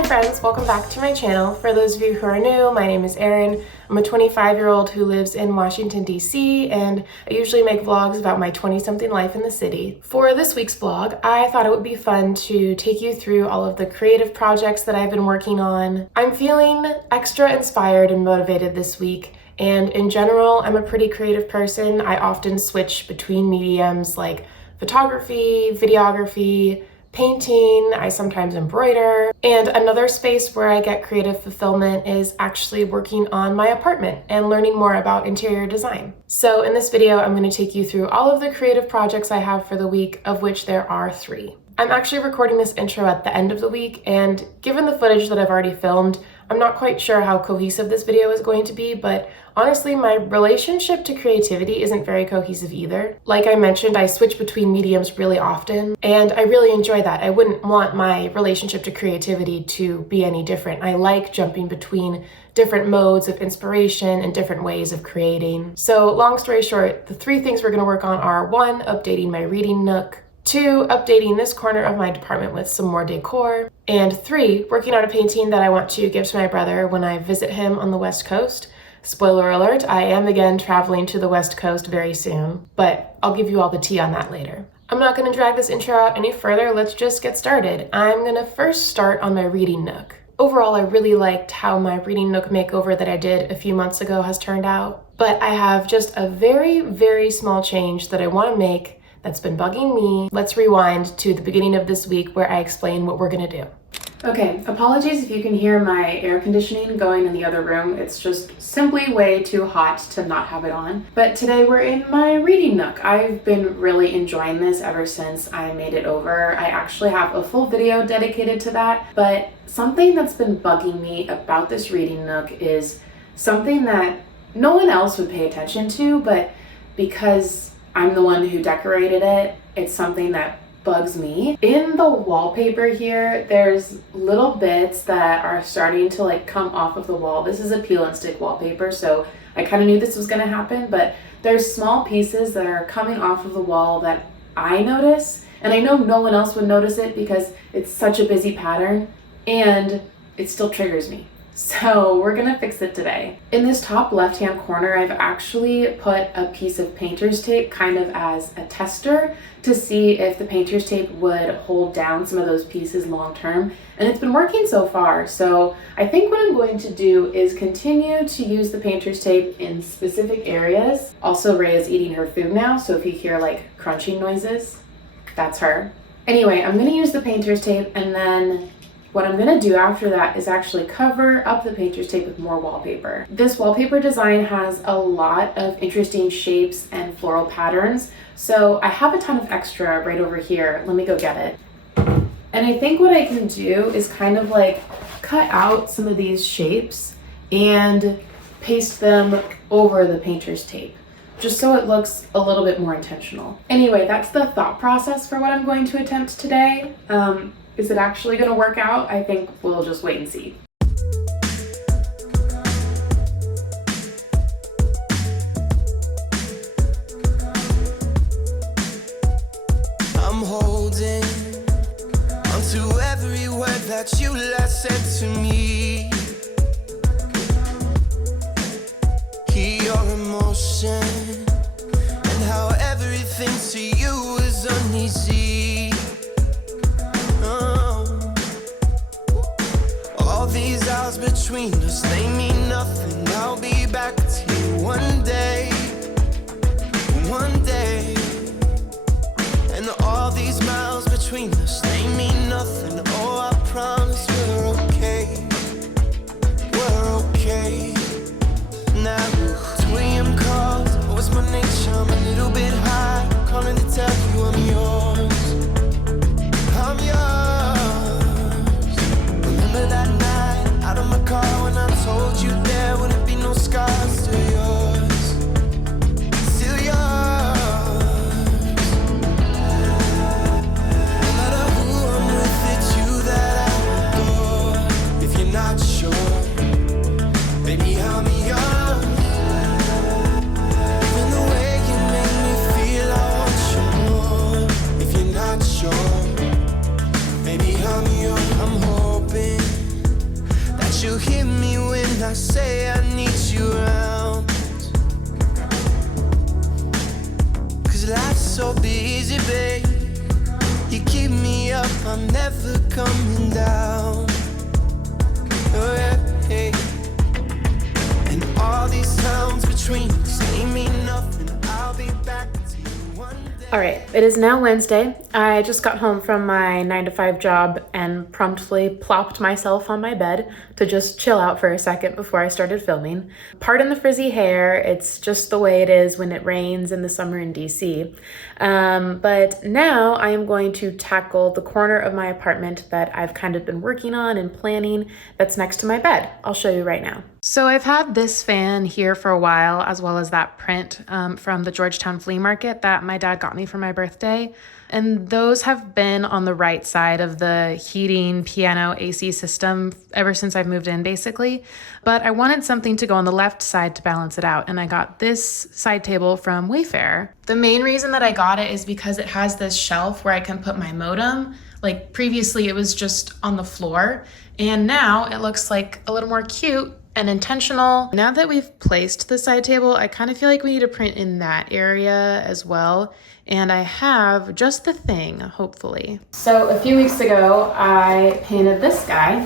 Hi friends, welcome back to my channel. For those of you who are new, my name is Erin. I'm a 25-year-old who lives in Washington, D.C., and I usually make vlogs about my 20-something life in the city. For this week's vlog, I thought it would be fun to take you through all of the creative projects that I've been working on. I'm feeling extra inspired and motivated this week, and in general, I'm a pretty creative person. I often switch between mediums like photography, videography, painting, I sometimes embroider, and another space where I get creative fulfillment is actually working on my apartment and learning more about interior design. So in this video, I'm going to take you through all of the creative projects I have for the week, of which there are 3. I'm actually recording this intro at the end of the week, and given the footage that I've already filmed, I'm not quite sure how cohesive this video is going to be, but honestly, my relationship to creativity isn't very cohesive either. Like I mentioned, I switch between mediums really often, and I really enjoy that. I wouldn't want my relationship to creativity to be any different. I like jumping between different modes of inspiration and different ways of creating. So long story short, the 3 things we're going to work on are 1, updating my reading nook, 2, updating this corner of my apartment with some more decor, and 3, working on a painting that I want to give to my brother when I visit him on the West Coast. Spoiler alert, I am again traveling to the West Coast very soon, but I'll give you all the tea on that later. I'm not going to drag this intro out any further, let's just get started. I'm going to first start on my reading nook. Overall, I really liked how my reading nook makeover that I did a few months ago has turned out, but I have just a very, very small change that I want to make that's been bugging me. Let's rewind to the beginning of this week where I explain what we're gonna do. Okay, apologies if you can hear my air conditioning going in the other room. It's just simply way too hot to not have it on. But today we're in my reading nook. I've been really enjoying this ever since I made it over. I actually have a full video dedicated to that, but something that's been bugging me about this reading nook is something that no one else would pay attention to, but because I'm the one who decorated it, it's something that bugs me. In the wallpaper here, there's little bits that are starting to like come off of the wall. This is a peel and stick wallpaper, so I kind of knew this was gonna happen, but there's small pieces that are coming off of the wall that I notice, and I know no one else would notice it because it's such a busy pattern, and it still triggers me. So we're gonna fix it today. In this top left-hand corner, I've actually put a piece of painter's tape kind of as a tester to see if the painter's tape would hold down some of those pieces long-term, and it's been working so far. So I think what I'm going to do is continue to use the painter's tape in specific areas. Also, Ray is eating her food now, so if you hear like crunching noises, that's her. Anyway, I'm gonna use the painter's tape, and then what I'm gonna do after that is actually cover up the painter's tape with more wallpaper. This wallpaper design has a lot of interesting shapes and floral patterns, so I have a ton of extra right over here. Let me go get it. And I think what I can do is kind of like cut out some of these shapes and paste them over the painter's tape, just so it looks a little bit more intentional. Anyway, that's the thought process for what I'm going to attempt today. Is it actually going to work out? I think we'll just wait and see. I'm holding onto every word that you last said to me. Hear your emotion and how everything to you is uneasy. These hours between us, they mean nothing. I'll be back to you one day, and all these miles between us, they mean nothing. Oh, I promise we're okay, now 2 a.m. calls, oh, it's my nature, I'm a little bit high, calling to tell you I'm yours, remember that night out of my car when I told you there wouldn't be no scars. Still yours, still yours. No matter who I'm with, it's you that I adore. If you're not sure, baby, I'm yours. Even the way you make me feel, I want you more. If you're not sure, baby, I'm yours. I'm hoping that you'll hear me when I say I need you around. 'Cause life's so busy, babe. You keep me up, I'm never coming down. Oh yeah, hey. And all these towns between us ain't mean nothing. I'll be back to you one day. All right, it is now Wednesday. I just got home from my 9-to-5 job and promptly plopped myself on my bed to just chill out for a second before I started filming. Pardon the frizzy hair, it's just the way it is when it rains in the summer in DC. But now I am going to tackle the corner of my apartment that I've kind of been working on and planning that's next to my bed. I'll show you right now. So I've had this fan here for a while, as well as that print from the Georgetown flea market that my dad got me for my birthday. And those have been on the right side of the heating piano AC system ever since I've moved in, basically. But I wanted something to go on the left side to balance it out, and I got this side table from Wayfair. The main reason that I got it is because it has this shelf where I can put my modem. Like previously it was just on the floor, and now it looks like a little more cute and intentional. Now that we've placed the side table, I kind of feel like we need to print in that area as well. And I have just the thing, hopefully. So a few weeks ago, I painted this guy.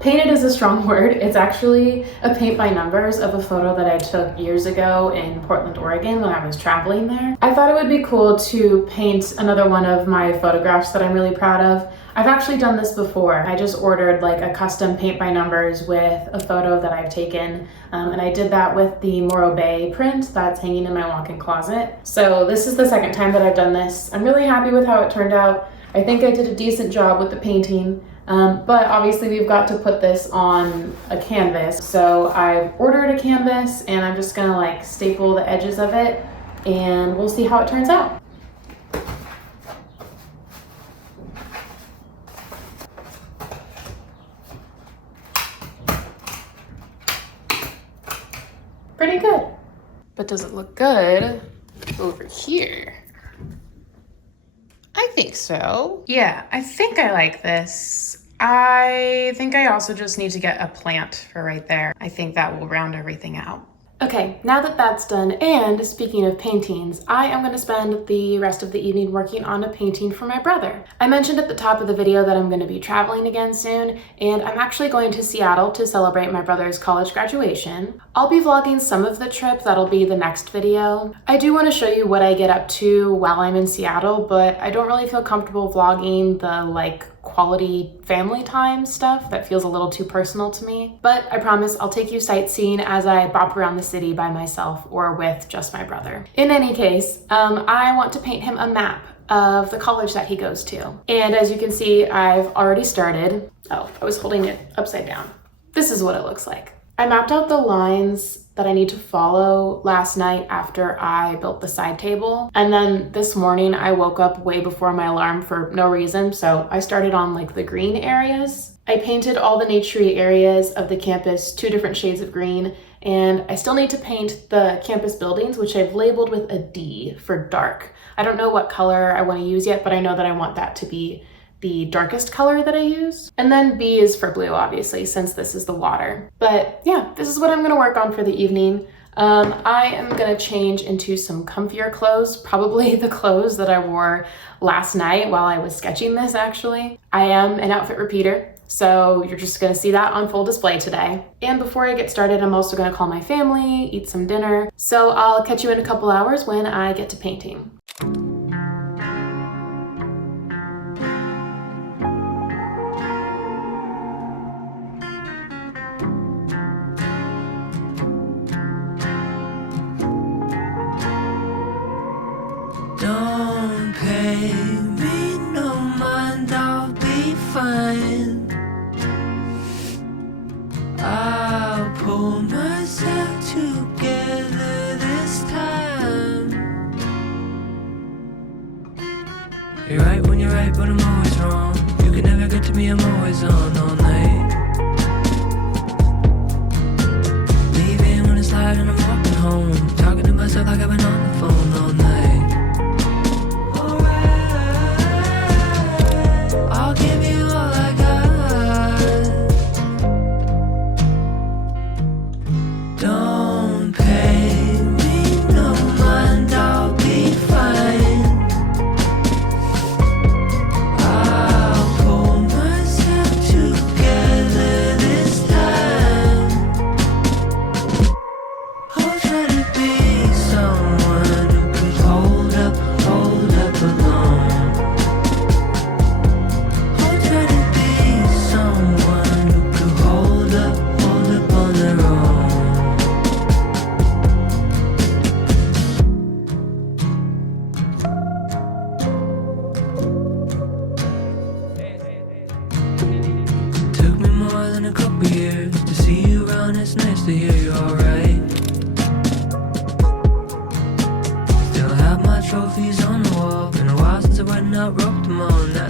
Painted is a strong word. It's actually a paint by numbers of a photo that I took years ago in Portland, Oregon when I was traveling there. I thought it would be cool to paint another one of my photographs that I'm really proud of. I've actually done this before. I just ordered like a custom paint by numbers with a photo that I've taken. And I did that with the Morro Bay print that's hanging in my walk-in closet. So this is the second time that I've done this. I'm really happy with how it turned out. I think I did a decent job with the painting. But obviously we've got to put this on a canvas. So I've ordered a canvas and I'm just gonna like staple the edges of it and we'll see how it turns out. Pretty good. But does it look good over here? I think so. Yeah, I think I like this. I think I also just need to get a plant for right there. I think that will round everything out. Okay, now that that's done, and speaking of paintings, I am going to spend the rest of the evening working on a painting for my brother. I mentioned at the top of the video that I'm going to be traveling again soon, and I'm actually going to Seattle to celebrate my brother's college graduation. I'll be vlogging some of the trip, that'll be the next video. I do want to show you what I get up to while I'm in Seattle, but I don't really feel comfortable vlogging the like quality family time stuff that feels a little too personal to me. But I promise I'll take you sightseeing as I bop around the city by myself or with just my brother. In any case, I want to paint him a map of the college that he goes to. And as you can see, I've already started. Oh, I was holding it upside down. This is what it looks like. I mapped out the lines that I need to follow last night after I built the side table. And then this morning I woke up way before my alarm for no reason. So I started on like the green areas. I painted all the naturey areas of the campus 2 different shades of green. And I still need to paint the campus buildings, which I've labeled with a D for dark. I don't know what color I want to use yet, but I know that I want that to be the darkest color that I use. And then B is for blue, obviously, since this is the water. But yeah, this is what I'm gonna work on for the evening. I am gonna change into some comfier clothes, probably the clothes that I wore last night while I was sketching this, actually. I am an outfit repeater, so you're just gonna see that on full display today. And before I get started, I'm also gonna call my family, eat some dinner. So I'll catch you in a couple hours when I get to painting. Don't pay me no mind, I'll be fine. I'll pull myself together this time. You're right when you're right, but I'm always wrong. You can never get to me, I'm always on all night. Leaving when it's light and I'm walking home. Talking to myself like I've been on the phone all night. I'll give you all I got. a couple years. To see you around, it's nice to hear you're alright. Still have my trophies on the wall. Been a while since I went out, roped them all. Now